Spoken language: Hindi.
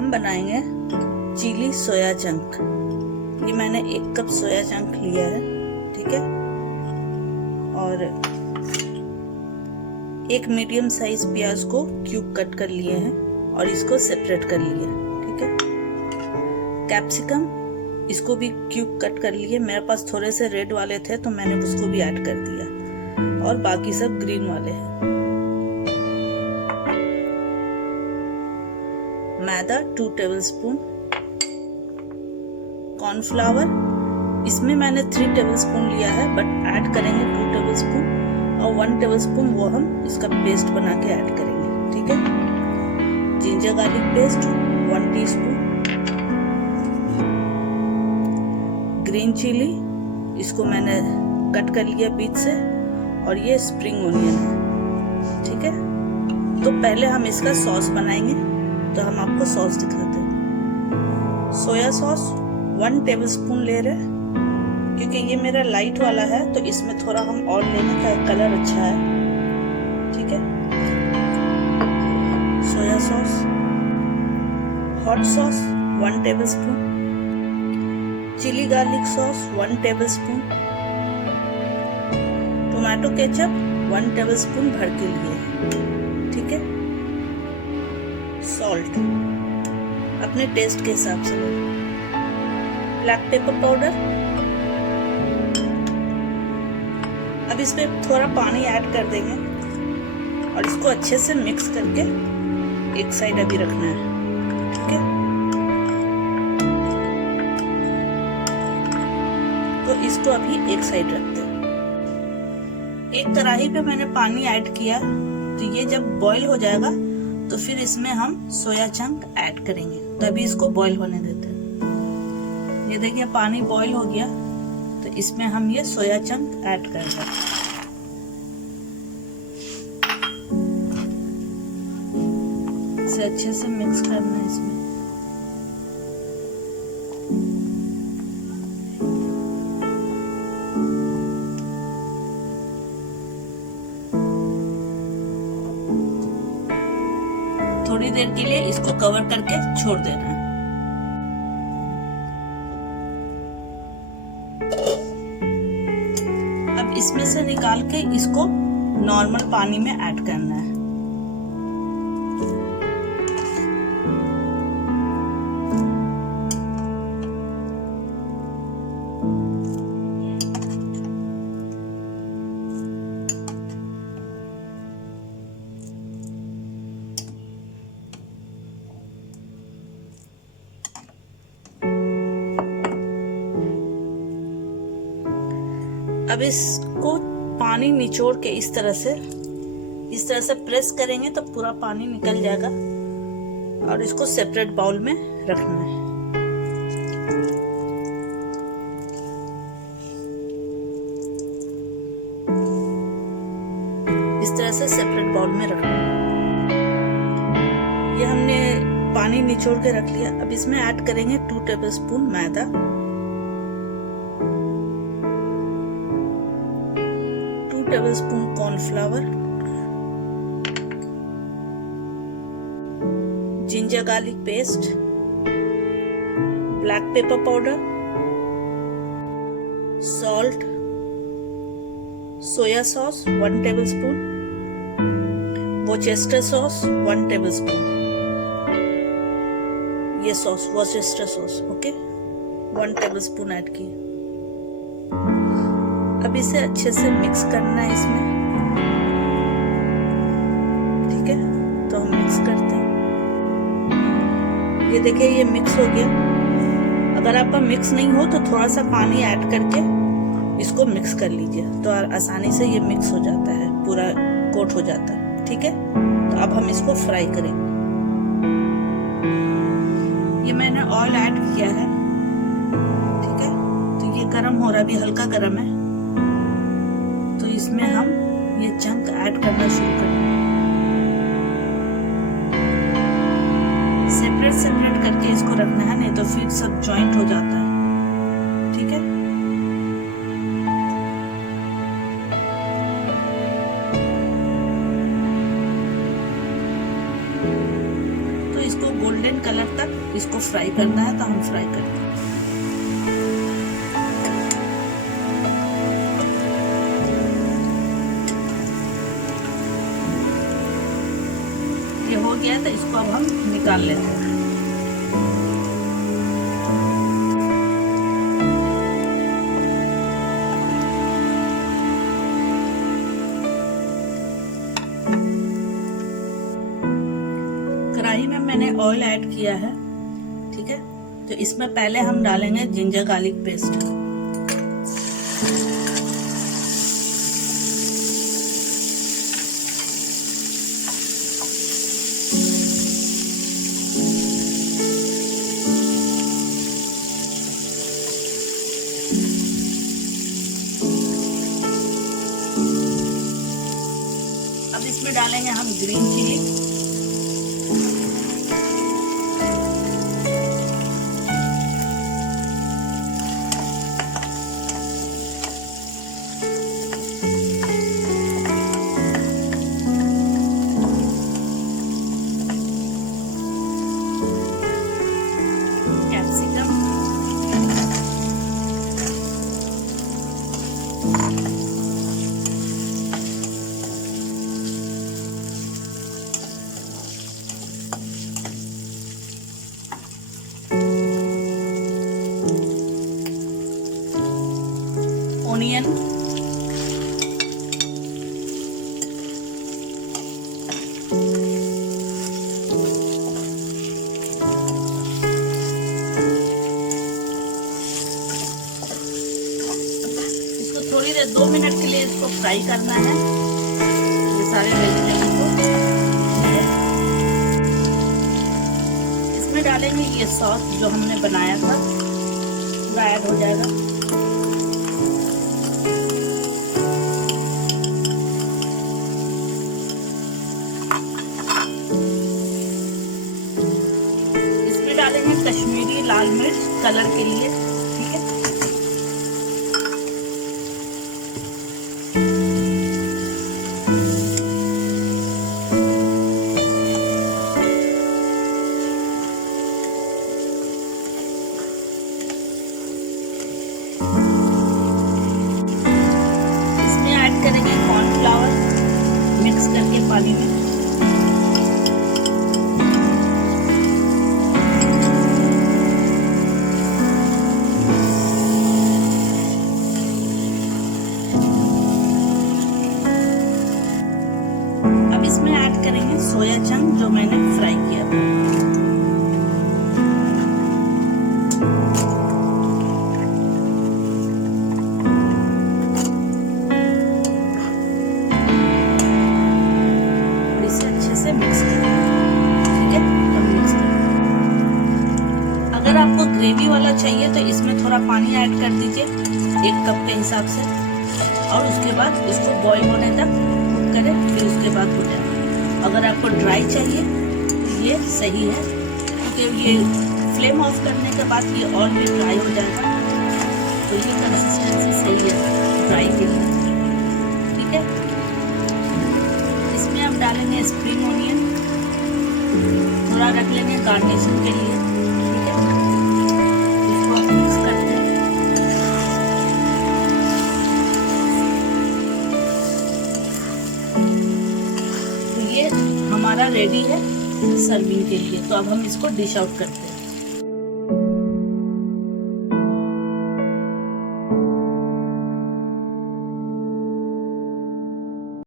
हम बनाएंगे चिली सोया चंक। ये मैंने 1 कप सोया चंक लिया है, ठीक है, और 1 मीडियम साइज प्याज को क्यूब कट कर लिए हैं और इसको सेपरेट कर लिया, ठीक है। कैप्सिकम, इसको भी क्यूब कट कर लिए। मेरे पास थोड़े से रेड वाले थे तो मैंने उसको भी ऐड कर दिया, और बाकी सब ग्रीन वाले हैं। मैदा 2 टेबलस्पून, कॉर्नफ्लावर इसमें मैंने 3 टेबलस्पून लिया है, बट ऐड करेंगे 2 टेबलस्पून, और 1 टेबलस्पून वो हम इसका पेस्ट बना के ऐड करेंगे, ठीक है। Ginger garlic paste 1 teaspoon, green chilli, इसको मैंने कट कर लिया बीच से, और ये स्प्रिंग ओनियन है, ठीक है। तो पहले हम इसका सॉस बनाएंगे, तो हम आपको सॉस दिखाते हैं। सोया सॉस 1 टेबलस्पून ले रहे हैं, क्योंकि ये मेरा लाइट वाला है तो इसमें थोड़ा हम और लेने का, कलर अच्छा है, ठीक है। Soya sauce, hot sauce 1 tablespoon, chilli garlic sauce 1 tablespoon, tomato ketchup 1 tablespoon भर के लिए, ठीक है। सॉल्ट अपने टेस्ट के हिसाब से, ब्लैक पेपर पाउडर। अब इसमें थोड़ा पानी ऐड कर देंगे और इसको अच्छे से मिक्स करके एक साइड अभी रखना है, ठीक है। तो इसको अभी एक साइड रखते हैं। एक कढ़ाई पे मैंने पानी ऐड किया, तो ये जब बॉईल हो जाएगा तो फिर इसमें हम सोया चंक ऐड करेंगे। तो अभी इसको बॉईल होने देते हैं। ये देखिए पानी बॉईल हो गया, तो इसमें हम ये सोया चंक ऐड कर दें। इसे अच्छे से मिक्स करना है इसमें। थोड़ी देर के लिए इसको कवर करके छोड़ देना है। अब इसमें से निकाल के इसको नॉर्मल पानी में ऐड करना है। अब इसको पानी निचोड़ के इस तरह से प्रेस करेंगे तो पूरा पानी निकल जाएगा, और इसको सेपरेट बाउल में रखना है। इस तरह से सेपरेट बाउल में रखना है। ये हमने पानी निचोड़ के रख लिया। अब इसमें ऐड करेंगे 2 टेबलस्पून मैदा, 2 tablespoon cornflour, ginger garlic paste, black pepper powder, salt, soya sauce 1 tablespoon, Worcester sauce 1 tablespoon, ये sauce Worcester sauce, okay, 1 tablespoon add किए। अब इसे अच्छे से मिक्स करना है इसमें, ठीक है। तो हम मिक्स करते हैं। ये देखिए ये मिक्स हो गया। अगर आपका मिक्स नहीं हो तो थोड़ा सा पानी ऐड करके इसको मिक्स कर लीजिए, तो आसानी से ये मिक्स हो जाता है, पूरा कोट हो जाता है, ठीक है। तो अब हम इसको फ्राई करेंगे। ये मैंने ऑयल ऐड किया है, ठीक है। तो ये गरम हो रहा है, अभी हल्का गरम है, तो इसमें हम ये चंक ऐड करना शुरू करेंगे। सेपरेट करके इसको रखना है, नहीं तो फिर सब जॉइंट हो जाता है, ठीक है। तो इसको गोल्डन कलर तक इसको फ्राई करना है तो हम फ्राई करते हैं। ये हो गया तो इसको अब हम निकाल लेते हैं। कढ़ाई में मैंने ऑयल ऐड किया है, ठीक है। तो इसमें पहले हम डालेंगे जिंजर गार्लिक पेस्ट। अब इसमें डालेंगे हम ग्रीन चिली, ऑनियन, इसको थोड़ी देर 2 मिनट के लिए इसको फ्राई करना है, ये सारे वेजिटेबल को। इसमें डालेंगे ये सॉस जो हमने बनाया था, पूरा ऐड हो जाएगा। डालेंगे कश्मीरी लाल मिर्च कलर के लिए, ठीक है। इसमें ऐड करेंगे कॉर्नफ्लावर मिक्स करके पानी में। इसमें ऐड करेंगे सोया चंक जो मैंने फ्राई किया था। और इसे अच्छे से मिक्स करें, ठीक है। मिक्स करें। अगर आपको ग्रेवी वाला चाहिए तो इसमें थोड़ा पानी ऐड कर दीजिए 1 कप के हिसाब से, और उसके बाद इसको बॉईल होने तक कुक करें, फिर उसके बाद हो जाए। अगर आपको ड्राई चाहिए तो ये सही है, क्योंकि ये फ्लेम ऑफ करने के बाद ये और भी ड्राई हो जाएगा। तो ये कंसिस्टेंसी सही है ड्राई के लिए, ठीक है। इसमें हम डालेंगे स्प्रिंग ऑनियन, थोड़ा रख लेंगे गार्निशिंग के लिए, ठीक है। इसको मिक्स करते हैं। हमारा रेडी है सर्विंग के लिए। तो अब हम इसको डिश आउट करते हैं।